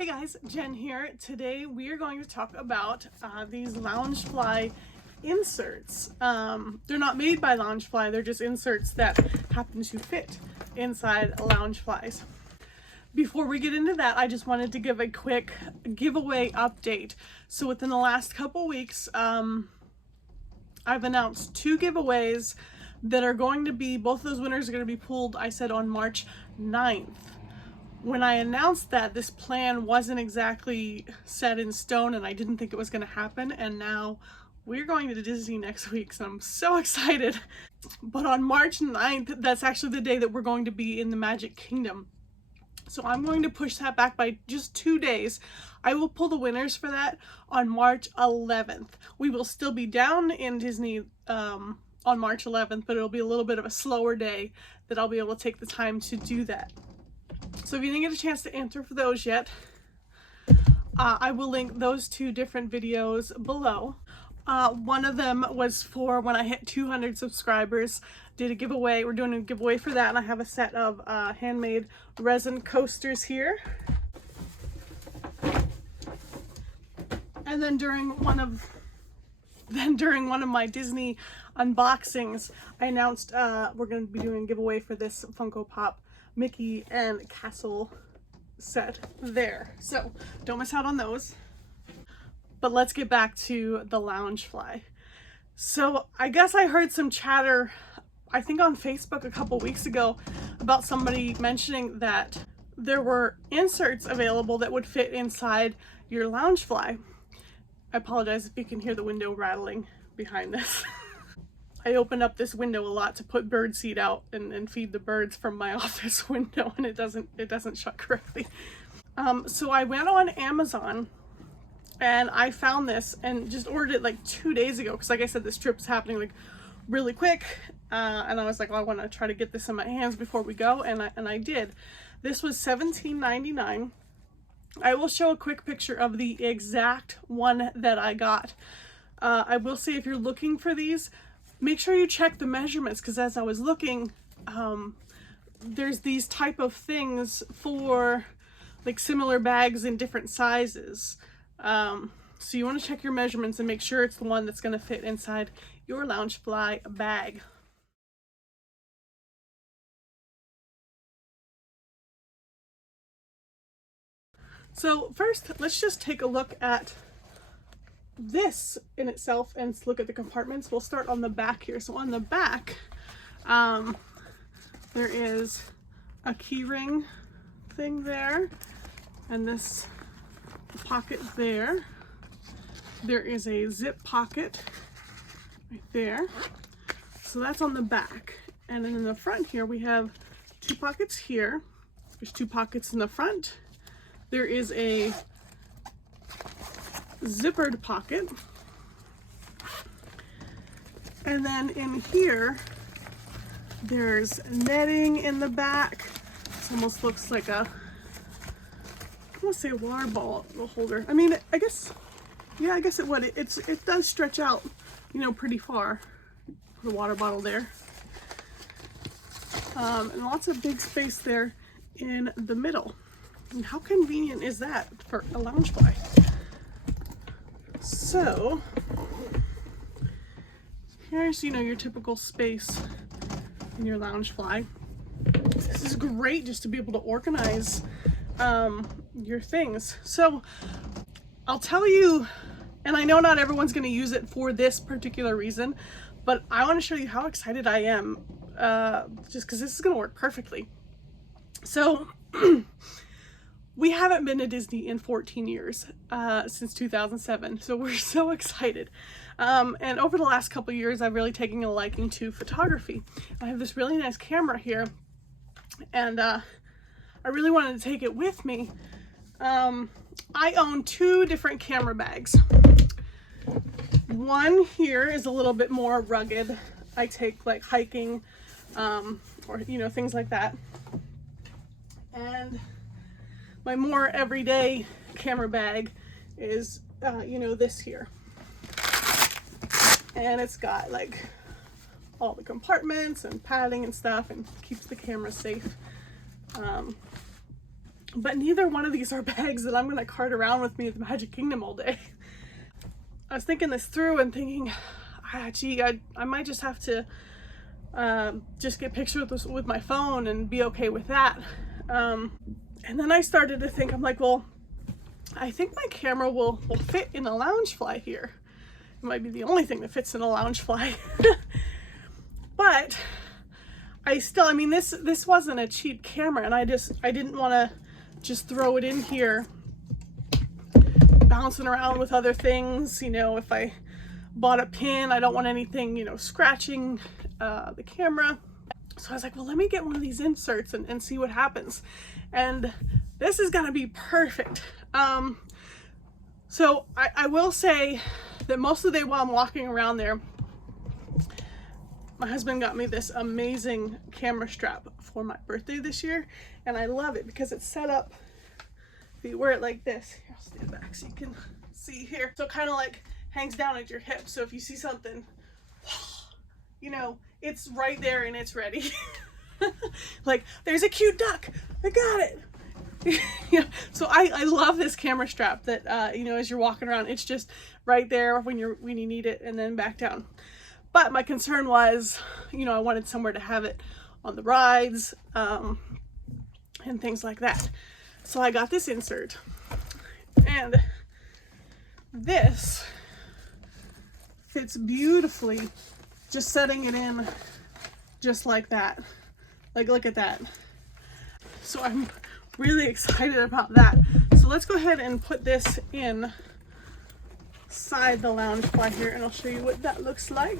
Hey guys, Jen here. Today we are going to talk about these Loungefly inserts. They're not made by Loungefly, they're just inserts that happen to fit inside Loungeflies. Before we get into that, I just wanted to give a quick giveaway update. So within the last couple weeks, I've announced 2 giveaways that are going to be, both of those winners are going to be pulled, I said, on March 9th. When I announced that, this plan wasn't exactly set in stone and I didn't think it was going to happen, and now we're going to Disney next week, so I'm so excited. But on March 9th, that's actually the day that we're going to be in the Magic Kingdom. So I'm going to push that back by just 2 days. I will pull the winners for that on March 11th. We will still be down in Disney on March 11th, but it'll be a little bit of a slower day that I'll be able to take the time to do that. So if you didn't get a chance to enter for those yet, I will link those 2 different videos below. One of them was for when I hit 200 subscribers, did a giveaway. We're doing a giveaway for that, and I have a set of handmade resin coasters here. And then during one of my Disney unboxings, I announced we're going to be doing a giveaway for this Funko Pop Mickey and Castle set there. So don't miss out on those. But let's get back to the Loungefly. So I guess I heard some chatter, I think on Facebook a couple weeks ago, about somebody mentioning that there were inserts available that would fit inside your Loungefly. I apologize if you can hear the window rattling behind this. I open up this window a lot to put bird seed out and feed the birds from my office window, and it doesn't shut correctly. So I went on Amazon and I found this and just ordered it like 2 days ago, because like I said, this trip's happening like really quick, and I was like, well, I want to try to get this in my hands before we go, and I did. This was $17.99. I will show a quick picture of the exact one that I got. I will say, if you're looking for these, make sure you check the measurements, because as I was looking, there's these type of things for like similar bags in different sizes. So you want to check your measurements and make sure it's the one that's going to fit inside your Loungefly bag. So first, let's just take a look at this in itself and look at the compartments. We'll start on the back here. So on the back, there is a key ring thing there, and this pocket there. There is a zip pocket right there. So that's on the back. And then in the front here, we have 2 pockets here. There's 2 pockets in the front. There is a zippered pocket, and then in here there's netting in the back. This almost looks like a, I want to say a water bottle holder. I mean, I guess it would. It does stretch out, you know, pretty far. Put a water bottle there, and lots of big space there in the middle. And how convenient is that for a Loungefly? So here's, you know, your typical space in your Loungefly. This is great just to be able to organize your things. So I'll tell you, and I know not everyone's going to use it for this particular reason, but I want to show you how excited I am, just because this is going to work perfectly. So we haven't been to Disney in 14 years, since 2007, so we're so excited. And over the last couple years, I've really taken a liking to photography. I have this really nice camera here, and I really wanted to take it with me. I own 2 different camera bags. One here is a little bit more rugged. I take like hiking, or, you know, things like that. And my more everyday camera bag is, you know, this here. And it's got like all the compartments and padding and stuff, and keeps the camera safe. but neither one of these are bags that I'm gonna cart around with me at the Magic Kingdom all day. I was thinking this through and thinking, gee, I might just have to just get pictures with my phone and be okay with that. And then I started to think, I'm like, well, I think my camera will fit in a Loungefly here. It might be the only thing that fits in a Loungefly. But I mean, this wasn't a cheap camera, and I didn't want to just throw it in here bouncing around with other things. You know, if I bought a pin, I don't want anything, you know, scratching the camera. So I was like, well, let me get one of these inserts and see what happens. And this is gonna be perfect. So I will say that most of the day while I'm walking around there, my husband got me this amazing camera strap for my birthday this year, and I love it because it's set up, if you wear it like this, here, I'll stand back so you can see here. So it kind of like hangs down at your hip. So if you see something, you know, it's right there and it's ready. Like, there's a cute duck, I got it. Yeah, so I love this camera strap that you know, as you're walking around, it's just right there when you need it, and then back down. But my concern was, you know, I wanted somewhere to have it on the rides and things like that. So I got this insert, and this fits beautifully, just setting it in just like that. Like, look at that. So I'm really excited about that. So let's go ahead and put this inside the Loungefly here, and I'll show you what that looks like.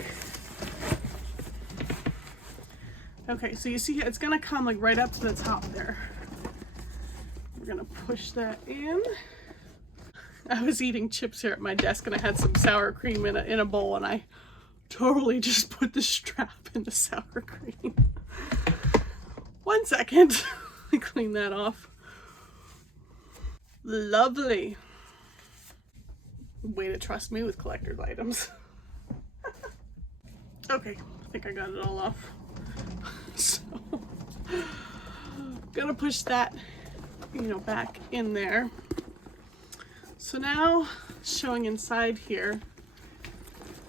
Okay, so you see it's gonna come like right up to the top there. We're gonna push that in. I was eating chips here at my desk, and I had some sour cream in a bowl, and I totally just put the strap in the sour cream. 1 second. Let me clean that off. Lovely. Way to trust me with collector's items. Okay, I think I got it all off. So, gonna push that, you know, back in there. So now, showing inside here,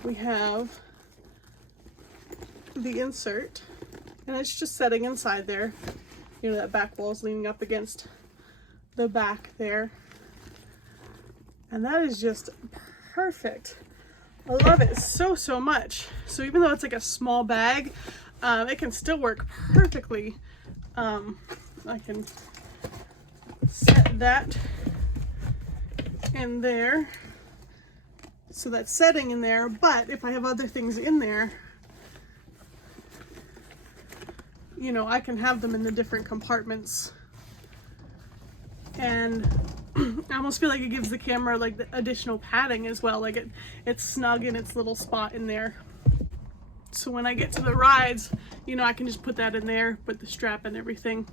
we have the insert, and it's just setting inside there. You know, that back wall is leaning up against the back there. And that is just perfect. I love it so, so much. So even though it's like a small bag, it can still work perfectly. I can set that in there. So that's setting in there, but if I have other things in there, you know, I can have them in the different compartments. And I almost feel like it gives the camera like the additional padding as well. Like it's snug in its little spot in there. So when I get to the rides, you know, I can just put that in there, put the strap and everything.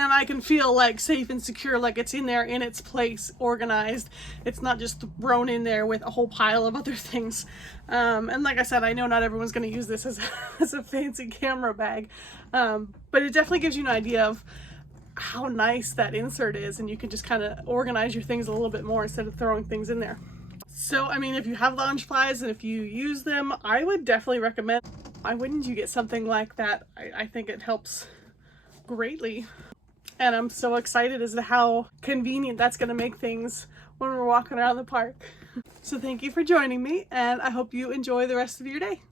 And I can feel like safe and secure, like it's in there in its place, organized. It's not just thrown in there with a whole pile of other things. And like I said, I know not everyone's going to use this as a fancy camera bag, but it definitely gives you an idea of how nice that insert is, and you can just kind of organize your things a little bit more instead of throwing things in there. So, I mean, if you have Loungeflies and if you use them, I would definitely recommend. Why wouldn't you get something like that? I think it helps greatly. And I'm so excited as to how convenient that's going to make things when we're walking around the park. So thank you for joining me, and I hope you enjoy the rest of your day.